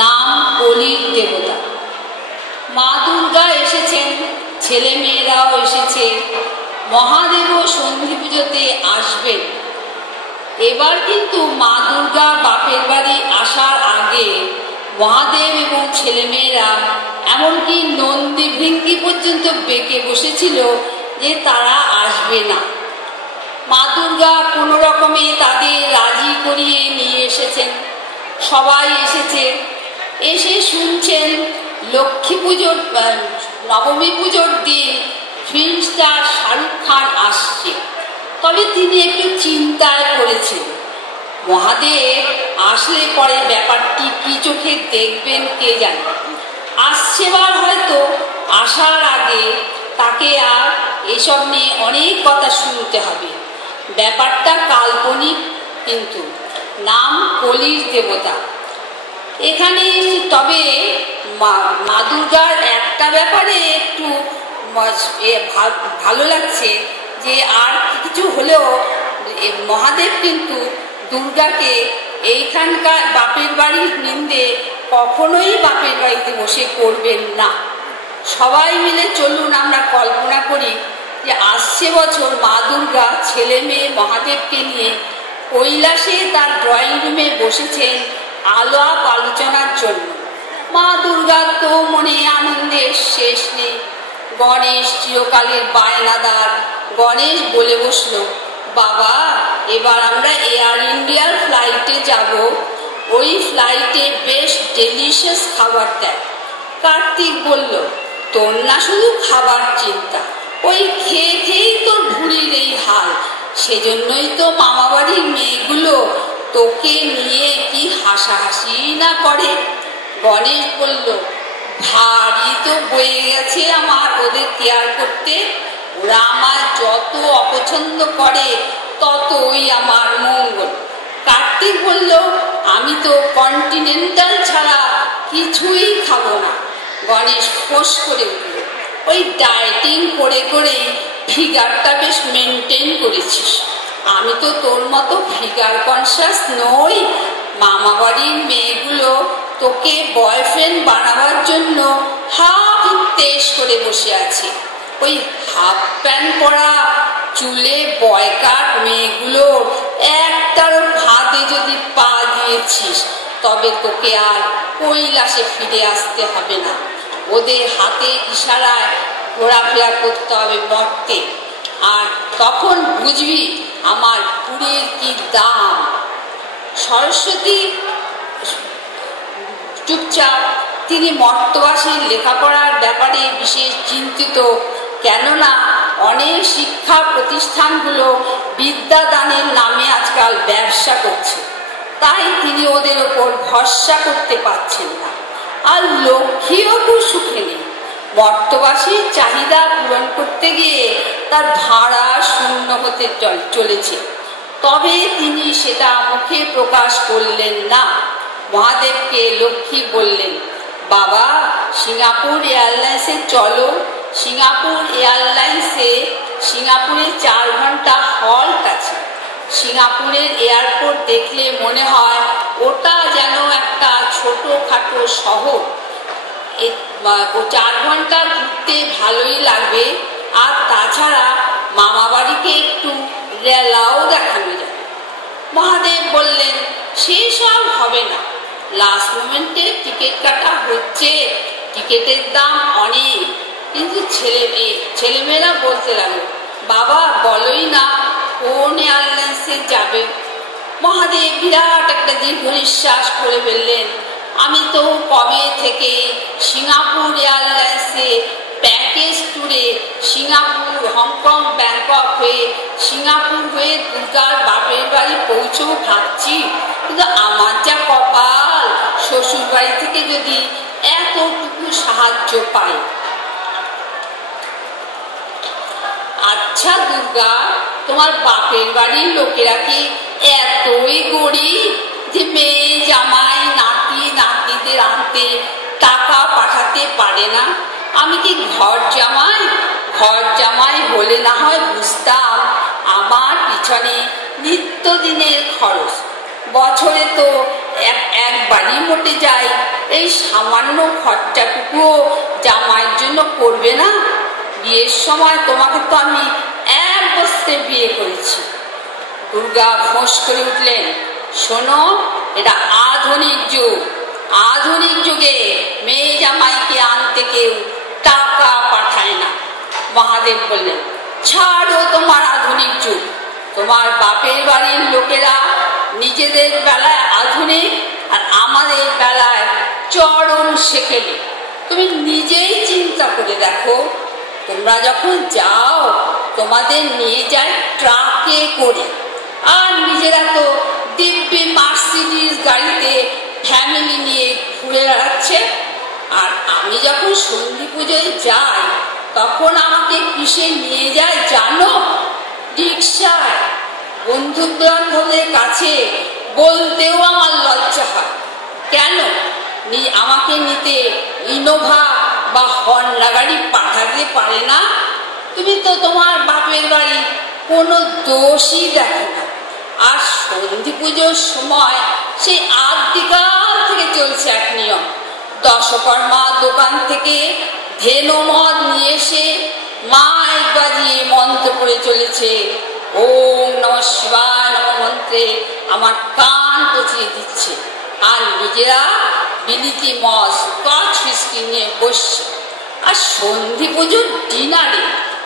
নাম কলির দেবতা। মা দুর্গা এসেছেন, ছেলে মেয়েরাও এসেছে। মহাদেবও সন্ধি পুজোতে আসবেন। এবার কিন্তু মা দুর্গা বাপের বাড়ি আসার আগে মহাদেব এবং ছেলেমেয়েরা এমনকি নন্দী ভৃঙ্গি পর্যন্ত বেঁকে বসেছিল যে তারা আসবে না। মা দুর্গা কোনো রকমে তাদের রাজি করিয়ে নিয়ে এসেছেন। সবাই এসেছে, এসে শুনছেন লক্ষ্মী পুজোর নবমী পুজোর দিন ফিল্ম স্টার শাহরুখ খান আসছে। তবে তিনি একটু চিন্তায় পড়েছেন, মহাদেব আসলে পরে ব্যাপারটি কি চোখে দেখবেন কে জানে। আসছেবার হয়তো আসার আগে তাকে আর এসব নিয়ে অনেক কথা শুনতে হবে। ব্যাপারটা কাল্পনিক, কিন্তু নাম কলির দেবতা। এখানে তবে মা দুর্গার একটা ব্যাপারে একটু ভালো লাগছে যে আর কিছু হলেও মহাদেব কিন্তু দুর্গাকে এইখানকার বাপের বাড়ির নিন্দে কখনোই বাপের বাড়িতে বসে করবেন না। সবাই মিলে চলুন আমরা কল্পনা করি যে আসছে বছর মা দুর্গা ছেলে মেয়ে মহাদেবকে নিয়ে কৈলাসে তার ড্রয়িং রুমে বসেছেন আলাপ আলোচনার জন্য। মা দুর্গার তো মনে আনন্দের শেষ নেই। গণেশ চিরকালের বায়নাদার। গণেশ বলে বসলো, বাবা এবার আমরা এয়ার ইন্ডিয়ার ফ্লাইটে যাব, ওই ফ্লাইটে বেশ ডেলিশিয়াস খাবার দেয়। কার্তিক বলল, তোর না শুধু খাবার চিন্তা, ওই খেয়ে খেয়েই তোর ভুঁড়ির এই হাল, সেজন্যই তো মামা বাড়ির মেয়েগুলো তোকে নিয়ে কি হাসাহাসি না করে। গণেশ বলল, ভারী তো বয়ে গেছে আমার ওদের কেয়ার করতে। ওরা আমার যত অপছন্দ করে ততই আমার মঙ্গল। কার্তিক বলল, আমি তো কন্টিনেন্টাল ছাড়া কিছুই খাবো না। গণেশ ফোঁস করে উঠল, ওই ডায়েটিং করে করেই ফিগারটা বেশ মেনটেন করেছিস। আমি তো তোর মতো ফিগার কনসিয়াস নই। মামা বাড়ির মেয়েগুলো তোকে বয়ফ্রেন্ড বানাবার জন্য হাফ তেজ করে বসে আছে। ওই হাফ প্যান্ট পরা চুলে বয়কাট মেয়েগুলো একটারও ফাঁদে যদি পা দিয়েছিস তবে তোকে আর কৈলাসে ফিরে আসতে হবে না। ওদের হাতে ইশারায় ঘোরাফেরা করতে হবে মর্তে, আর তখন বুঝবি আমার পুরীর কি দাম। সরস্বতী চুপচাপ। তিনি মর্তবাসীর লেখাপড়ার ব্যাপারে বিশেষ চিন্তিত, কেননা অনেক শিক্ষা প্রতিষ্ঠানগুলো বিদ্যাদানের নামে আজকাল ব্যবসা করছে, তাই তিনি ওদের ওপর ভরসা করতে পারছেন না। আর লক্ষ্মীও খুব সুখে নেই। মর্তবাসীর চাহিদা পূরণ করতে গিয়ে তার ভাড়া শূন্য হতে চলেছে। তবে তিনি সেটা মুখে প্রকাশ করলেন না। মহাদেবকে লক্ষ্মী বললেন, বাবা সিঙ্গাপুর এয়ারলাইন্সে চলো। সিঙ্গাপুর এয়ারলাইন্সে সিঙ্গাপুরে 4 ঘন্টা হল্ট আছে। সিঙ্গাপুরের এয়ারপোর্ট দেখলে মনে হয় ওটা যেন একটা ছোটখাটো শহর। 4 ঘন্টা ঘুরতে ভালোই লাগবে, আর তাছাড়া মামা বাড়িকে একটু রেলাও দেখানো যাবে। মহাদেব বললেন, সেসব হবে না, লাস্ট মোমেন্টে টিকিট কাটা হচ্ছে, টিকিটের দাম অনেক। কিন্তু ছেলেমেয়েরা বলতে লাগলো, বাবা বলোই না কোন এয়ারলাইন্সে যাবে। মহাদেব বিরাট একটা দীর্ঘ নিঃশ্বাস করে ফেললেন, আমি তো কবে থেকে সিঙ্গাপুর এয়ারলাইন্সে প্যাকেজ ট্যুরে সিঙ্গাপুর হংকং ব্যাংকক হয়ে সিঙ্গাপুর হয়ে দুর্গার বাপের বাড়ি পৌঁছবো ভাবছি। কিন্তু আমার যা কপাল, শ্বশুর বাড়ি থেকে যদি এতটুকু সাহায্য পাই। আচ্ছা দুর্গা, তোমার বাপের বাড়ির লোকেরা কি এতই গরিব যে মেয়ে জামাই নাতি নাতিদের আনতে টাকা পাঠাতে পারে না? আমি কি ঘর জামাই? ঘর জামাই হলে না হয় বুঝতাম আমার পিছনে নিত্যদিনের খরচ। বছরে তো একবারই মোটে যায়, এই সামান্য খরচাটুকুও জামাইয়ের জন্য করবে না? বিয়ের সময় তোমাকে তো আমি এক বস্তে বিয়ে করেছি। দুর্গা ফোঁস করে উঠলেন, শোনো, এটা আধুনিক যুগ। আধুনিক যুগে মেয়ে জামাইকে আনতে কেউ টাকা পাঠায় না। মহাদেব বললেন, ছাড়ো তোমার আধুনিক যুগ। তোমার বাপের বাড়ির লোকেরা নিজেদের বেলায় আধুনিক আর আমাদের বেলায় চরম শেখেলে। তুমি নিজেই চিন্তা করে দেখো, তোমরা যখন যাও তোমাদের নিয়ে যায় ট্রাকে করে, আর নিজেরা তো দিব্যি মার্সিডিজ গাড়িতে ফ্যামিলি নিয়ে ঘুরে বেড়াচ্ছে। আর আমি যখন সন্ধি পুজোয় যাই তখন আমাকে কিসে নিয়ে যায় জানো? রিক্সায়। বন্ধু বান্ধবদের কাছে বলতেও আমার লজ্জা হয়। কেন আমাকে নিতে ইনোভা বা হন্ডা গাড়ি পাঠাতে পারে না? তুমি তো তোমার বাপের বাড়ি কোনো দোষই দেখো না। আর সন্ধি পুজোর সময় সেই আদিকাল থেকে চলছে এক নিয়ম, দশকর্মা দোকান থেকে ধেনু মদ নিয়ে এসে মাইক বাজিয়ে মন্ত্র করে চলেছে। ওম নমঃ শিবায় নমঃ মন্ত্রে আমার কান পচিয়ে দিচ্ছে, আর নিজেরা বিলিতি মদ স্কচ হুইস্কি নিয়ে বসছে। আর সন্ধি পুজোর ডিনারে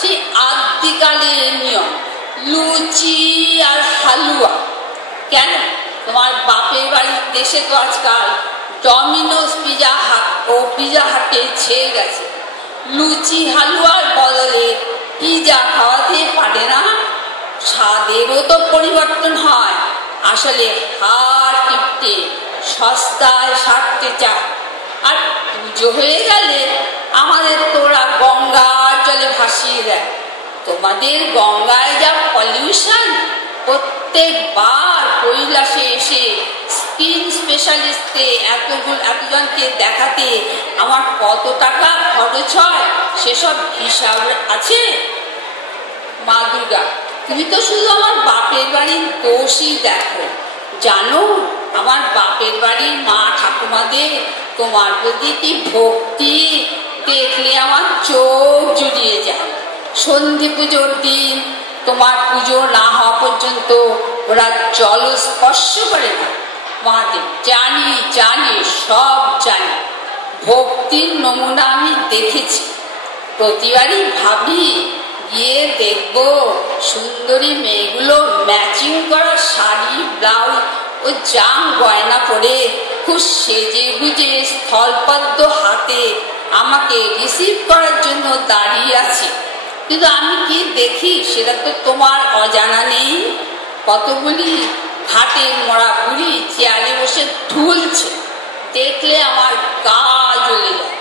সেই আদিকালের নিয়ম লুচি আর হালুয়া। কেন তোমার বাপের বাড়ির দেশে তো আজকাল ডমিনোস পিজা হাট ও পিজা হাটে ছেয়ে গেছে। লুচি হালুয়ার বদলে পিজা খাওয়াতে পারে না? স্বাদেরও তো পরিবর্তন হয়। আসলে হাড় টিপতে সস্তায় সারতে চায়। আর পুজো হয়ে গেলে আমাদের তোরা গঙ্গার জলে ভাসিয়ে দেয়। তোমাদের গঙ্গায় যা পলিউশন, প্রত্যেকবার কৈলাসে এসে স্কিন স্পেশালিস্টে এতজনকে দেখাতে আমার কত টাকা খরচ হয় সেসব হিসাব আছে? মা দুর্গা, তুমি তো শুধু আমার বাপের বাড়ির দোষই দেখো। জানো আমার বাপের বাড়ির মা ঠাকুমাদের তোমার প্রতি কি ভক্তি, দেখলে আমার চোখ জুড়িয়ে যায়। সন্ধি পুজোর দিন তোমার পুজো না হওয়া পর্যন্ত ওরা জল স্পর্শ করে না। মহাদেব, জানি জানি সব জানি, ভক্তির নমুনা আমি দেখেছি। প্রতিবারই ভাবি গিয়ে দেখবো সুন্দরী মেয়েগুলো ম্যাচিং করা শাড়ি ব্লাউজ ও জাম গয়না পরে খুব সেজে গুজে স্থলপদ্ম হাতে আমাকে রিসিভ করার জন্য দাঁড়িয়ে আছে। কিন্তু আমি কি দেখি সেটা তো তোমার অজানা নেই। কতগুলি ঘাটের মরা বুড়ি চেয়ারে বসে ঢুলছে, দেখলে আমার গা জ্বলে যায়।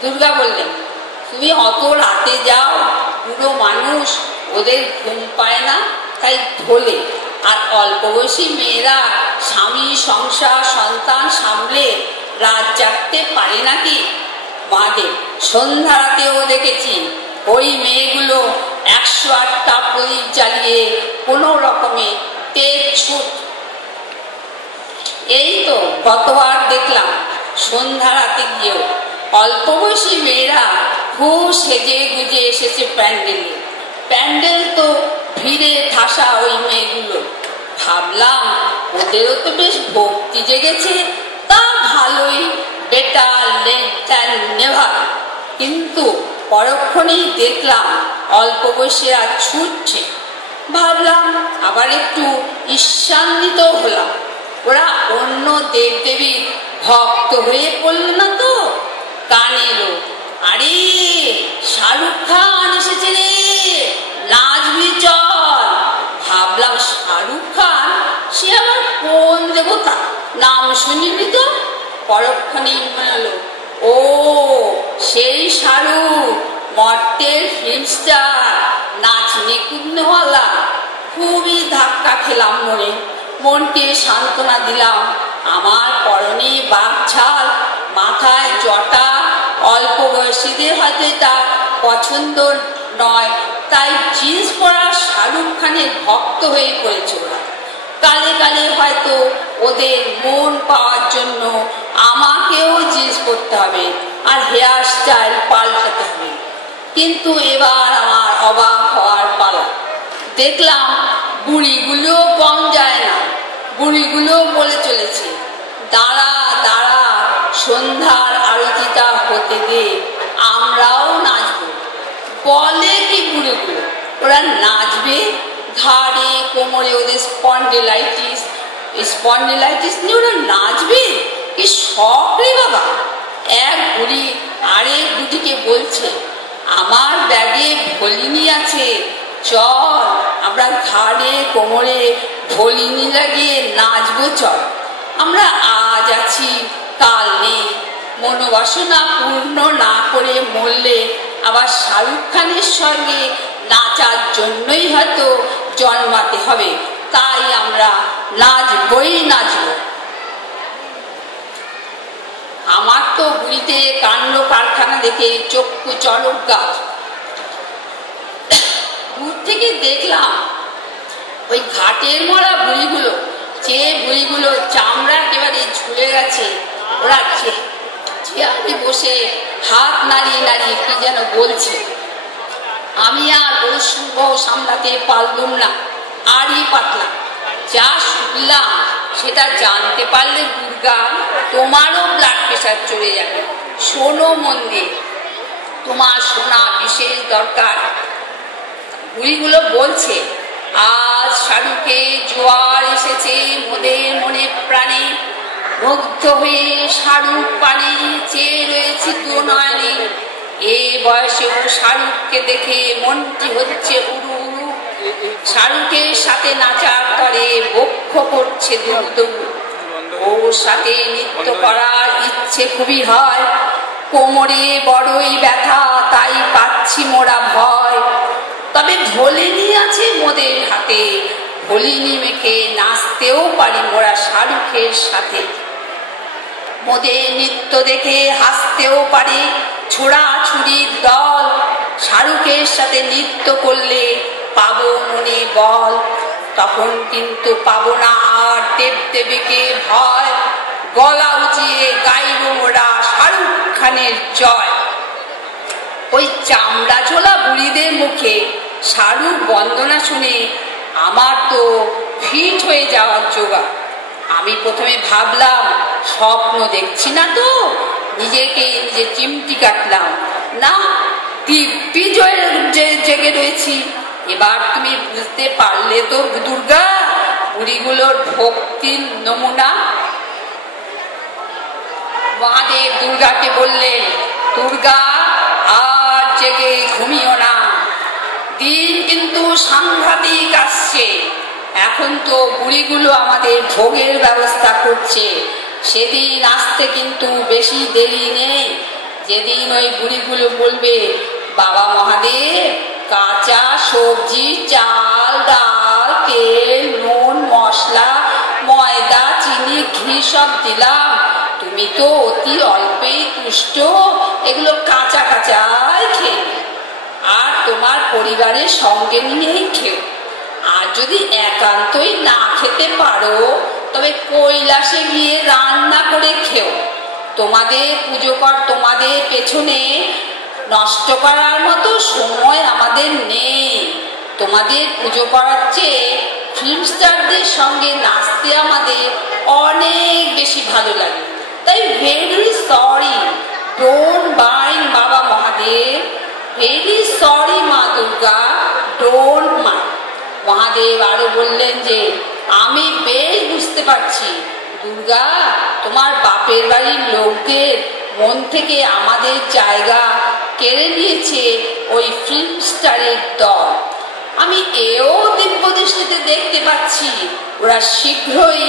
দুর্গা বললেন, তুমি অত রাতে যাও, বুড়ো মানুষ, ওদের ঘুম পায় না তাই ঢোলে। আর অল্প বয়সী মেয়েরা স্বামী সংসার সন্তান সামলে রাত জাগতে পারে নাকি? মহাদেব, সন্ধ্যা রাতেও দেখেছি ওই মেয়েগুলো 108টা প্রদীপ জ্বালিয়ে কোনো রকমে তেজ ছুট। এই তো গতবার দেখলাম সন্ধ্যা রাতে গিয়েও অল্প বয়সী মেয়েরা খুব সেজে গুজে এসেছে প্যান্ডেলে। প্যান্ডেল তো ভিড়ে ঠাসা ওই মেয়েগুলো। ভাবলাম ওদেরও তো বেশ ভক্তি জেগেছে, তা ভালোই, বেটার লেট দ্যান নেভার। কিন্তু পরক্ষণেই দেখলাম অল্প বয়সীরা ছুটছে। ভাবলাম আবার একটু ঈর্ষান্বিত হলাম, ওরা অন্য দেবদেবীর ভক্ত হয়ে পড়ল না তো? কানে এলো, আরে শাহরুখ খান এসেছে রে, নাচবি চল। ভাবলাম শাহরুখ খান সে আবার কোন দেবতা, নাম শুনিনি তো। পরক্ষণেই মনে হলো, ও সেই শাহরুখ, মর্তের ফিল্ম স্টার, নাচনে কুদনেওয়ালা। খুবই ধাক্কা খেলাম মনে। মনকে সান্ত্বনা দিলাম, আমার পরনে বাঘছাল, মাথায় জটা। অল্প বয়সীদের হয়তো এটা পছন্দ নয়, তাই জিন্স পরা শাহরুখ খানের ভক্ত হয়ে পড়েছে ওরা। কালে কালে হয়তো ওদের মন পাওয়ার জন্য আমাকেও জিজ্ঞেস করতে হবে আর হেয়ার স্টাইল পাল্টাতে হবে। কিন্তু এবার আমার অবাক হওয়ার পালা। দেখলাম বুড়িগুলো কম যায় না, বুড়িগুলো বলে চলেছে, দাঁড়া দাঁড়া, সন্ধ্যার আরতিটা হতে দে, আমরাও নাচব। বলে কি বুড়িগুলো, ওরা নাচবে? ঘাড়ে কোমরে ওদের স্পন্ডিলাইটিস, স্পন্ডিলাইটিস নিয়ে ওরা নাচবে? কি শখ রে বাবা। এক বুড়ি আরেক বুড়িকে বলছে, আমার ব্যাগে ভলিনি আছে, চল আমরা ঘাড়ে কোমরে ভলিনি লাগিয়ে নাচবো, চল। আমরা আজ আছি কাল নেই, মনোবাসনা পূর্ণ না করে মরলে আবার শাহরুখ খানের সঙ্গে নাচার জন্যই হয়তো জন্মাতে হবে, তাই আমরা নাচবই নাচব। আমার তো বুড়িতে কাণ্ড কারখানা দেখে চক্ষু চলক গাছ। দূর থেকে দেখলাম ওই ঘাটের মরা বুড়িগুলো, যে বুড়িগুলো চামড়া একেবারে ঝুলে গেছে, ওরা চেয়ারে বসে হাত নাড়িয়ে নাড়িয়ে কি যেন বলছে। আমি আর ওই শুভ সামলাতে পারলুম না, আরই পাতলাম। যা শুনলাম সেটা জানতে পারলে দুর্গা তোমারও ব্লাড প্রেশার চলে যাবে। শোনো মন দিয়ে, তোমার শোনা বিশেষ দরকার। বুড়িগুলো বলছে, আজ শাহরুখে জোয়ার এসেছে মোদের মনে প্রাণে, মুগ্ধ হয়ে শাহরুখ পানে চেয়ে রয়েছে তো নয়নে। এই বয়সেও শাহরুখকে দেখে মনটি হচ্ছে উড়ু উড়ু, শাহরুখের সাথে নাচার তরে বক্ষ করছে দুধ, ওর সাথে নৃত্য করার ইচ্ছে খুবই হয়, কোমরে বড়ই ব্যথা তাই পাচ্ছি মোরা ভয়। তবে ভলিনি আছে মোদের হাতে, ভলিনি মেখে নাচতেও পারি মোরা শাহরুখের সাথে। মোদের নৃত্য দেখে হাসতেও পারি ছোড়াছুড়ির দল, শাহরুখের সাথে নৃত্য করলে পাবো মনে বল। তখন কিন্তু পাবো না আর দেবদেবীকে ভয়, গলা উঁচিয়ে গাইব মোরা শাহরুখ খানের জয়। ওই চামড়া ঝোলা বুড়িদের মুখে শাহরুখ বন্দনা শুনে আমার তো ফিট হয়ে যাওয়ার জোগাড়। আমি প্রথমে ভাবলাম স্বপ্ন দেখছি না তো, নিজেকে নিজে চিমটি কাটলাম, না দিব্যি জেগে রয়েছি। এবার তুমি বুঝতে পারলে তো দুর্গা বুড়িগুলোর ভক্তির নমুনা। মহাদেব দুর্গাকে বললেন, দুর্গা আর জেগে ঘুমিও না, দিন কিন্তু সাংঘাতিক আসছে। এখন তো বুড়িগুলো আমাদের ভোগের ব্যবস্থা করছে, সেদিন আসতে কিন্তু বেশি দেরি নেই, যেদিন ওই বুড়িগুলো বলবে, বাবা মহাদেব কাঁচা সবজি, চাল ডাল, তেল, নুন, মশলা, ময়দা, চিনি, ঘি সব দিলাম, তুমি তো অতি অল্পেই তুষ্ট, এগুলো কাঁচা কাঁচাই খেয়ে আর তোমার পরিবারের সঙ্গে নিয়েই খেও। আর যদি একান্তই না খেতে পারো তবে কৈলাসে গিয়ে রান্না করে খেও। তোমাদের তোমাদের পেছনে নষ্ট করার মতো সময় আমাদের নেই। তোমাদের পুজো করার চেয়ে ফিল্ম স্টারদের সঙ্গে নাচতে আমাদের অনেক বেশি ভালো লাগে। তাই ভেরি সরি, ডোন্ট মাইন্ড বাবা মহাদেব, ভেরি সরি মা দুর্গা, ডোন্ট মাইন্ড। মহাদেব আরো বললেন যে, আমি বেশ বুঝতে পারছি দুর্গা, তোমার বাপের বাড়ির লোকদের মন থেকে আমাদের জায়গা কেড়ে নিয়েছে ওই ফিল্ম স্টারের দল। আমি এও দিব্য দৃষ্টিতে দেখতে পাচ্ছি, ওরা শীঘ্রই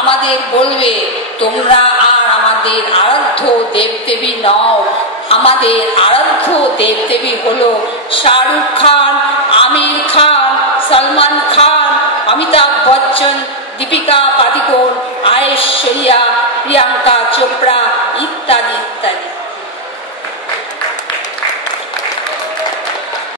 আমাদের বলবে, তোমরা আর আমাদের আরাধ্য দেবদেবী নও, আমাদের আরাধ্য দেবদেবী হলো শাহরুখ খান, আমির খান, সলমান খান, অমিতাভ বচ্চন, দীপিকা পাদুকোন, ঐশ্বরিয়া, প্রিয়াঙ্কা চোপড়া ইত্যাদি ইত্যাদি।